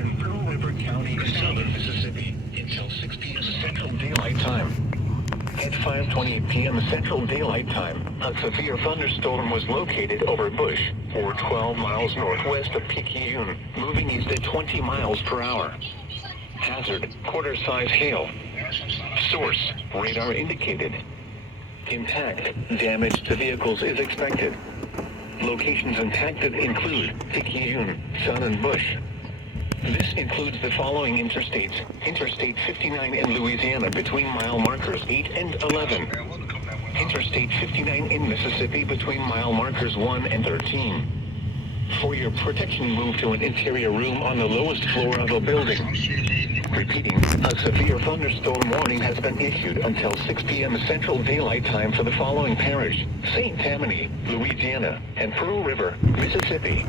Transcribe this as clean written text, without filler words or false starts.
western Pearl River County in southern Mississippi until 6 p.m. Central Daylight Time. At 5:20 p.m. Central Daylight Time, a severe thunderstorm was located over Bush, or 12 miles northwest of Picayune, moving east at 20 miles per hour. Hazard, quarter-size hail. Source, radar indicated. Impact, damage to vehicles is expected. Locations impacted include Picayune, Sun and Bush. This includes the following interstates: Interstate 59 in Louisiana between mile markers 8 and 11. Interstate 59 in Mississippi between mile markers 1 and 13. For your protection, move to an interior room on the lowest floor of a building. Repeating, a severe thunderstorm warning has been issued until 6 p.m. Central Daylight Time for the following parish: St. Tammany, Louisiana, and Pearl River, Mississippi.